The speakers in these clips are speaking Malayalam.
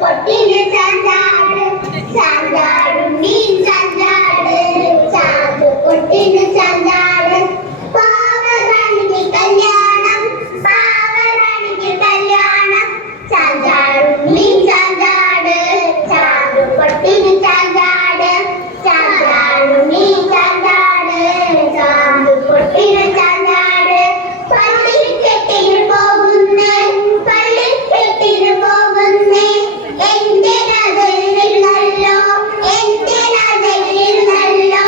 പൊട്ടിന് ചാഞ്ചാട് ചാഞ്ചാടും നീ ചാഞ്ചാട് ചാട് പൊട്ടിന് ചാഞ്ചാട് പാവറാണിക്ക് കല്യാണം പാവറാണിക്ക് കല്യാണം ചാഞ്ചാടും നീ ചാഞ്ചാട് ചാട് പൊട്ടിന് ചാഞ്ചാട് ചാഞ്ചാടും നീ ചാഞ്ചാട് ചാട് പൊട്ടിന് ചാഞ്ചാട് പള്ളിക്കെട്ടിന് പോകുന്നേ പള്ളിക്കെട്ടിന് പോകുന്നേ എന്റെ നഗരിലല്ലോ എന്റെ നഗരിലല്ലോ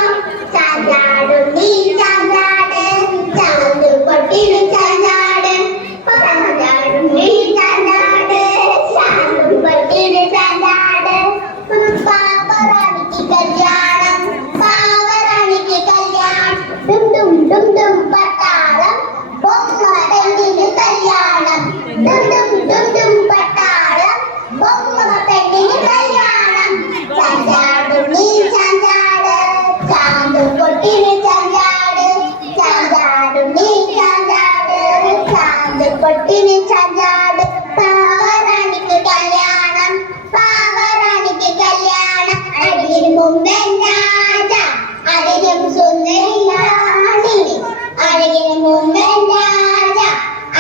ചാഞ്ചാടും നീ ചാഞ്ചാട് ചാട് പൊട്ടിന് ചാഞ്ചാട് ചാഞ്ചാടും നീ ചാഞ്ചാട് ചാട് പൊട്ടിന് ചാഞ്ചാട് പാവറാണിക്ക് കല്യാണം പാവറാണിക്ക് കല്യാണം ഡും ഡും ഡും ഡും പട്ടാളം ബൊമ്മ പെണ്ണിന് കല്യാണം ഡും ഡും ഡും ഡും പട്ടാളം ബൊമ്മ പെണ്ണിന് കല്യാണം ചാഞ്ചാടും നീ ചാഞ്ചാട് ചാട് പൊട്ടിന് ചാഞ്ചാട് ചാഞ്ചാടും നീ ചാഞ്ചാട് ചാട് പൊട്ടിന് ചാഞ്ചാട് പാവറാണിക്ക് കല്യാണം പാവറാണിക്ക് കല്യാണം അടിയിന് മുമ്പൻ രാജ അരികും സുന്ദരിയാണി അരികിന് മുമ്പൻ രാജ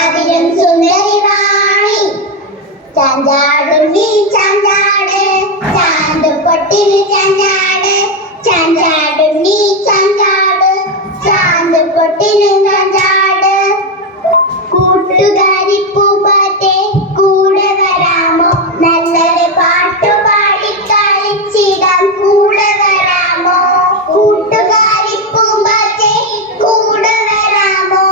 അതിലും സുന്ദരി റാണി ചാഞ്ചാടും നീ ചാഞ്ചാട് ചാട് പൊട്ടിന് ചാഞ്ചാട് ചാഞ്ചാടും നീ ചാഞ്ചാട് ചാട് പൊട്ടിന് ചാഞ്ചാട് കൂട്ടുകാരി പൂമ്പാറ്റെ കൂടെ വരാമോ നല്ലൊരു പാട്ടുപാടി കളിച്ചിടാം കൂടെ വരാമോ കൂട്ടുകാരി പൂമ്പാറ്റെ കൂടെ വരാമോ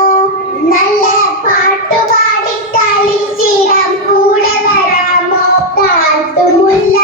നല്ല പാട്ടുപാടി കളിച്ചിടാം കൂടെ വരാമോ കാട്ടുമുല്ല